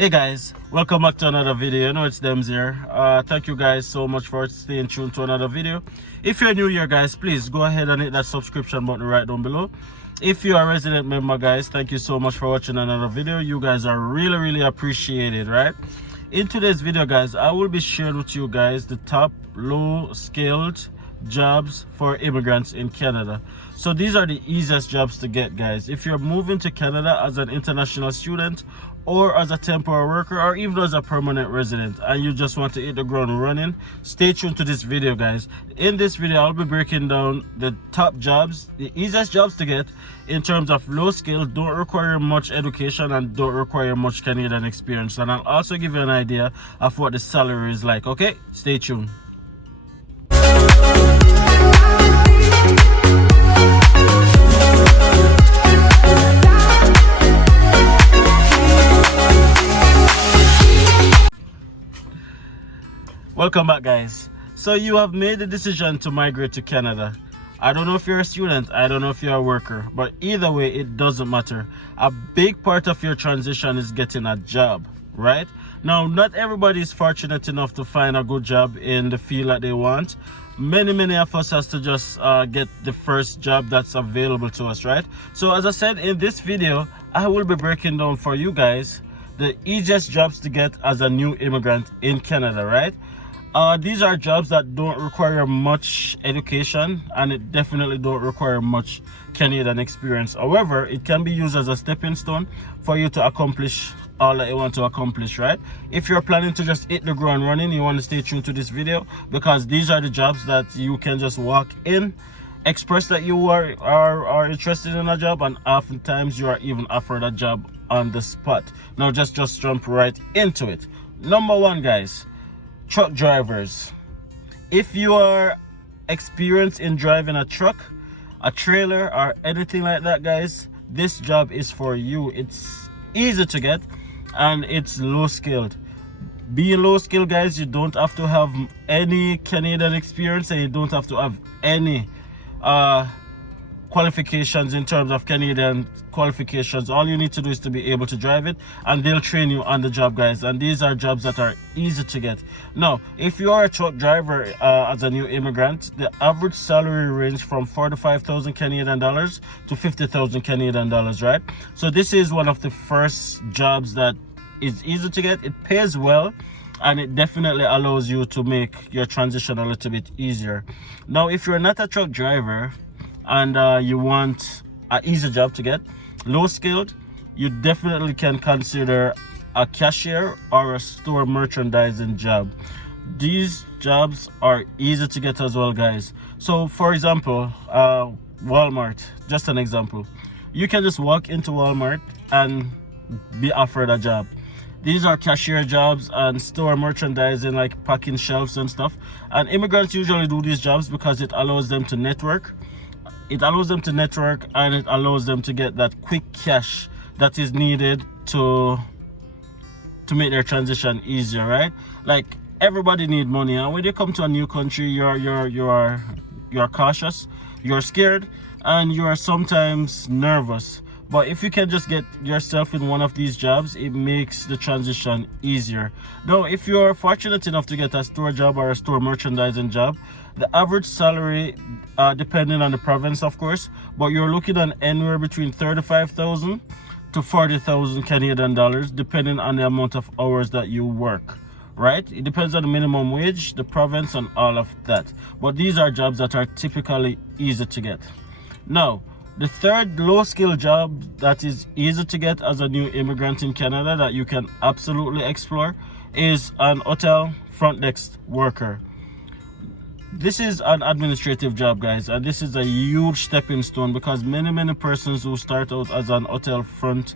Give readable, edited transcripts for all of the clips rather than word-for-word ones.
Hey guys, welcome back to another video. You know it's Dems here. Thank you guys so much for staying tuned to another video. If you're new here guys, please go ahead and hit that subscription button right down below. If you are a resident member guys, thank you so much for watching another video. You guys are really appreciated, right? In today's video guys, I will be sharing with you guys the top low skilled jobs for immigrants in Canada. So these are the easiest jobs to get guys. If you're moving to Canada as an international student or as a temporary worker or even as a permanent resident and you just want to hit the ground running, stay tuned to this video guys. In this video I'll be breaking down the top jobs, the easiest jobs to get in terms of low skill, don't require much education and don't require much Canadian experience, and I'll also give you an idea of what the salary is like. Okay, stay tuned. Welcome back guys. So you have made the decision to migrate to Canada. I don't know if you're a student, I don't know if you're a worker, but either way it doesn't matter. A big part of your transition is getting a job, right? Now not everybody is fortunate enough to find a good job in the field that they want. Many of us has to just get the first job that's available to us, right? So as I said, in this video I will be breaking down for you guys the easiest jobs to get as a new immigrant in Canada, right? These are jobs that don't require much education and it definitely don't require much Canadian experience. However, it can be used as a stepping stone for you to accomplish all that you want to accomplish, right? If you're planning to just hit the ground running, you want to stay tuned to this video because these are the jobs that you can just walk in, express that you are interested in a job, and oftentimes you are even offered a job on the spot. Now just jump right into it. Number one guys, truck drivers. If you are experienced in driving a truck, a trailer, or anything like that guys, this job is for you. It's easy to get and it's low skilled. Being low skilled guys, you don't have to have any Canadian experience and you don't have to have any qualifications in terms of Canadian qualifications. All you need to do is to be able to drive it and they'll train you on the job guys, and these are jobs that are easy to get. Now if you are a truck driver as a new immigrant, the average salary range from 45,000 Canadian dollars to 50,000 Canadian dollars, right? So this is one of the first jobs that is easy to get. It pays well and it definitely allows you to make your transition a little bit easier. Now if you're not a truck driver and you want an easy job to get, low skilled, you definitely can consider a cashier or a store merchandising job. These jobs are easy to get as well guys. So for example, Walmart, just an example, you can just walk into Walmart and be offered a job. These are cashier jobs and store merchandising, like packing shelves and stuff, and immigrants usually do these jobs because it allows them to network. It allows them to network and it allows them to get that quick cash that is needed to make their transition easier, right? Like everybody need money, and when you come to a new country, you're cautious, you're scared, and you are sometimes nervous. But if you can just get yourself in one of these jobs, it makes the transition easier. Now, if you're fortunate enough to get a store job or a store merchandising job, the average salary, depending on the province, of course, but you're looking at anywhere between 35,000 to 40,000 Canadian dollars, depending on the amount of hours that you work, right? It depends on the minimum wage, the province, and all of that. But these are jobs that are typically easy to get. Now, the third low skill job that is easy to get as a new immigrant in Canada that you can absolutely explore is an hotel front desk worker. This is an administrative job guys, and this is a huge stepping stone because many persons who start out as an hotel front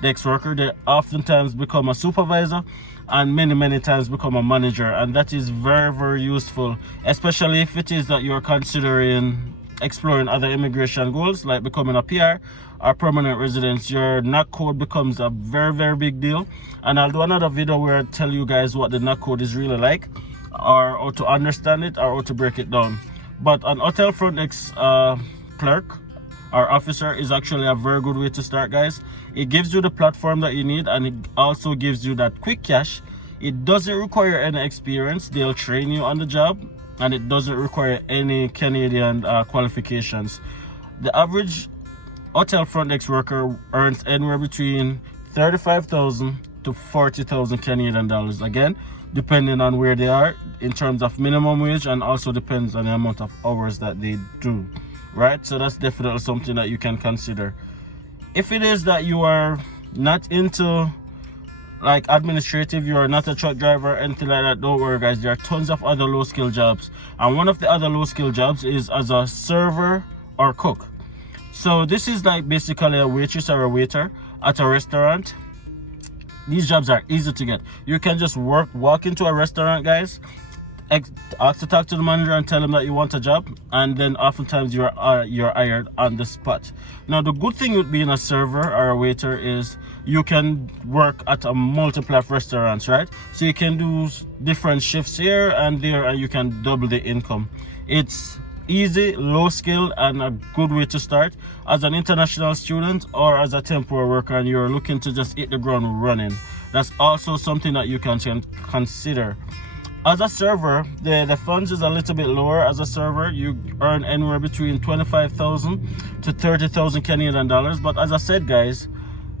desk worker, they oftentimes become a supervisor and many times become a manager, and that is very useful, especially if it is that you're considering exploring other immigration goals like becoming a PR or permanent residence. Your NAC code becomes a very big deal, and I'll do another video where I tell you guys what the NAC code is really like, or how to understand it or how to break it down. But an hotel front desk clerk or officer is actually a very good way to start, guys. It gives you the platform that you need, and it also gives you that quick cash. It doesn't require any experience. They'll train you on the job, and it doesn't require any Canadian qualifications. The average hotel front desk worker earns anywhere between 35,000 to 40,000 Canadian dollars. Again, depending on where they are in terms of minimum wage, and also depends on the amount of hours that they do, right? So that's definitely something that you can consider. If it is that you are not into like administrative, you are not a truck driver, anything like that, don't worry, guys. There are tons of other low skill jobs, and one of the other low skill jobs is as a server or cook. So this is like basically a waitress or a waiter at a restaurant. These jobs are easy to get. You can just walk into a restaurant, guys, ask to talk to the manager and tell him that you want a job, and then oftentimes you're hired on the spot. Now, the good thing with being a server or a waiter is you can work at a multiple of restaurants, right? So you can do different shifts here and there, and you can double the income. It's easy, low skill, and a good way to start as an international student or as a temporary worker, and you're looking to just hit the ground running. That's also something that you can consider. As a server, the funds is a little bit lower. As a server, you earn anywhere between 25,000 to 30,000 Canadian dollars. But as I said, guys,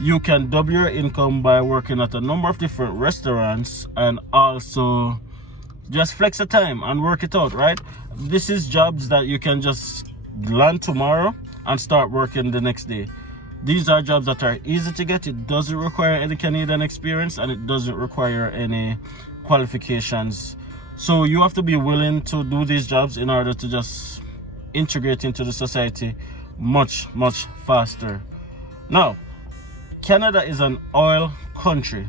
you can double your income by working at a number of different restaurants, and also just flex the time and work it out, right? This is jobs that you can just land tomorrow and start working the next day. These are jobs that are easy to get. It doesn't require any Canadian experience, and it doesn't require any qualifications. So you have to be willing to do these jobs in order to just integrate into the society much faster. Now, Canada is an oil country,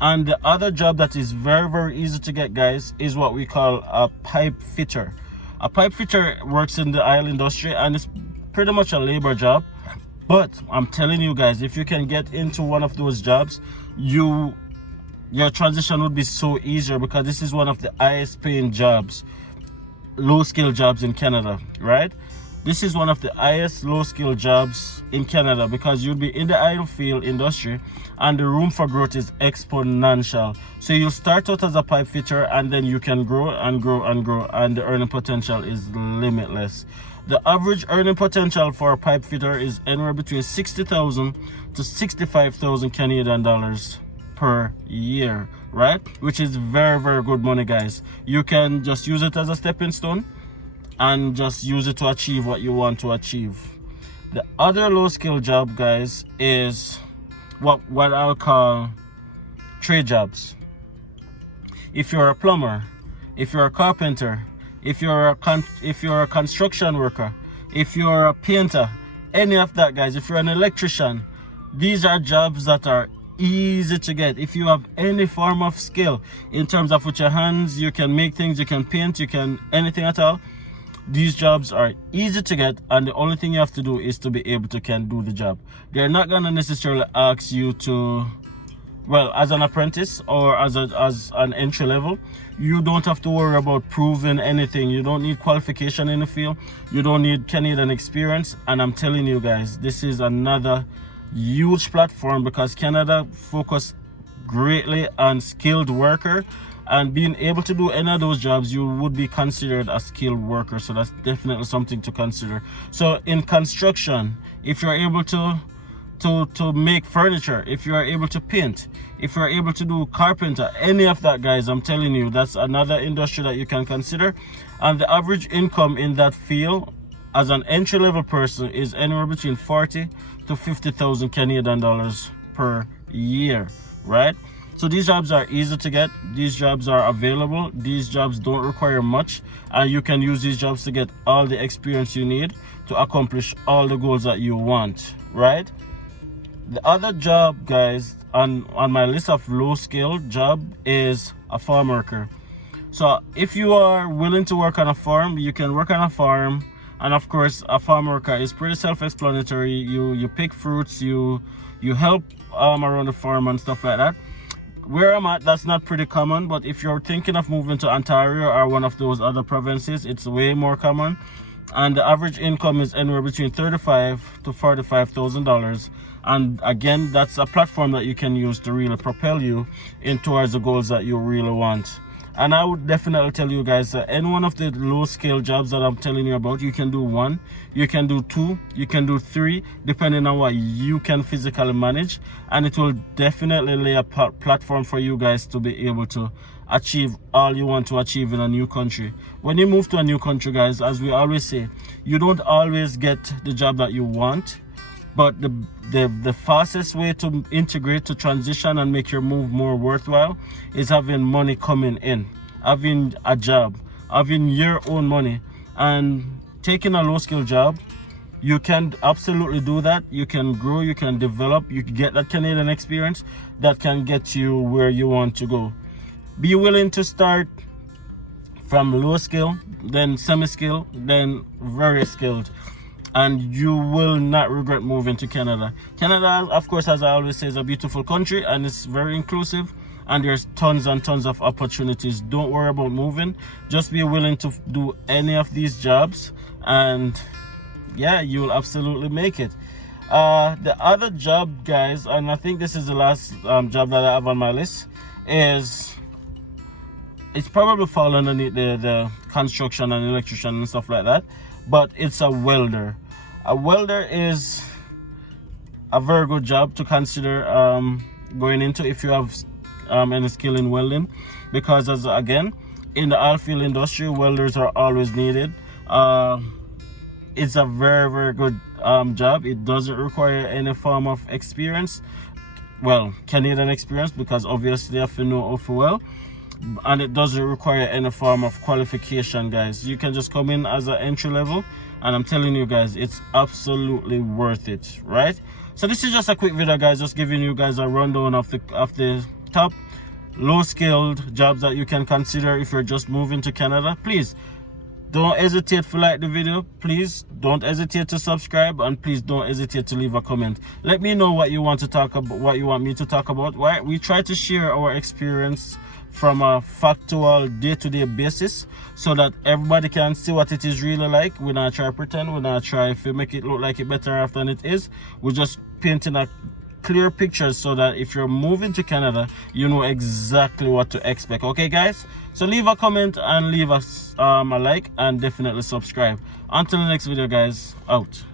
and the other job that is very easy to get, guys, is what we call a pipe fitter. A pipe fitter works in the oil industry, and it's pretty much a labor job. But I'm telling you guys, if you can get into one of those jobs, your transition would be so easier, because this is one of the highest paying jobs, low skill jobs in Canada, right? This is one of the highest low skill jobs in Canada, because you'll be in the oil field industry, and the room for growth is exponential. So you'll start out as a pipe fitter, and then you can grow and grow and grow, and the earning potential is limitless. The average earning potential for a pipe fitter is anywhere between 60,000 to 65,000 Canadian dollars per year, right? Which is very good money, guys. You can just use it as a stepping stone and just use it to achieve what you want to achieve. The other low skill job, guys, is what I'll call trade jobs. If you're a plumber, if you're a carpenter, if you're a construction worker, if you're a painter, any of that, guys, if you're an electrician, these are jobs that are easy to get. If you have any form of skill in terms of with your hands, you can make things, you can paint, you can anything at all. These jobs are easy to get, and the only thing you have to do is to be able to do the job. They're not gonna necessarily ask you to, well, as an apprentice or as an entry level, you don't have to worry about proving anything. You don't need qualification in the field. You don't need Canadian experience. And I'm telling you guys, this is another huge platform, because Canada focus greatly on skilled worker, and being able to do any of those jobs, you would be considered a skilled worker. So that's definitely something to consider. So in construction, if you're able to make furniture, if you are able to paint, if you're able to do carpenter, any of that, guys, I'm telling you, that's another industry that you can consider. And the average income in that field as an entry-level person is anywhere between 40 to 50,000 Canadian dollars per year, right? So these jobs are easy to get. These jobs are available. These jobs don't require much, and you can use these jobs to get all the experience you need to accomplish all the goals that you want, right? The other job, guys, on my list of low skill job is a farm worker. So if you are willing to work on a farm, you can work on a farm. And of course, a farm worker is pretty self-explanatory. You pick fruits, you help around the farm and stuff like that. Where I'm at, that's not pretty common, but if you're thinking of moving to Ontario or one of those other provinces, it's way more common. and the average income is anywhere between $35,000 to $45,000. And again, that's a platform that you can use to really propel you in towards the goals that you really want. And I would definitely tell you guys that any one of the low scale jobs that I'm telling you about, you can do 1, you can do 2, you can do 3, depending on what you can physically manage. And it will definitely lay a platform for you guys to be able to achieve all you want to achieve in a new country. When you move to a new country, guys, as we always say, you don't always get the job that you want, but the fastest way to integrate, to transition and make your move more worthwhile is having money coming in, having a job, having your own money. And taking a low skill job, you can absolutely do that. You can grow, you can develop, you can get that Canadian experience that can get you where you want to go. Be willing to start from low skill, then semi-skilled, then very skilled, and you will not regret moving to Canada. Canada, of course, as I always say, is a beautiful country, and it's very inclusive, and there's tons and tons of opportunities. Don't worry about moving. Just be willing to do any of these jobs, and yeah, you'll absolutely make it. The other job, guys, and I think this is the last job that I have on my list, is it's probably fall underneath the construction and electrician and stuff like that, but it's a welder. A welder is a very good job to consider going into if you have any skill in welding, because as again, in the oil field industry, welders are always needed. It's a very, very good job. It doesn't require any form of experience, well, Canadian experience, because obviously you have to know awful well, and it doesn't require any form of qualification, guys. You can just come in as an entry level, and I'm telling you guys, it's absolutely worth it, right? So this is just a quick video, guys, just giving you guys a rundown of the top low skilled jobs that you can consider if you're just moving to Canada. Please don't hesitate to like the video, please don't hesitate to subscribe, and please don't hesitate to leave a comment. Let me know what you want to talk about, what you want me to talk about. Why we try to share our experience from a factual day-to-day basis, so that everybody can see what it is really like. We're not try to pretend, we're not try to make it look like it better after than it is. We're just painting a clear picture so that if you're moving to Canada, you know exactly what to expect. Okay, guys, so leave a comment and leave us a like, and definitely subscribe. Until the next video, guys, out.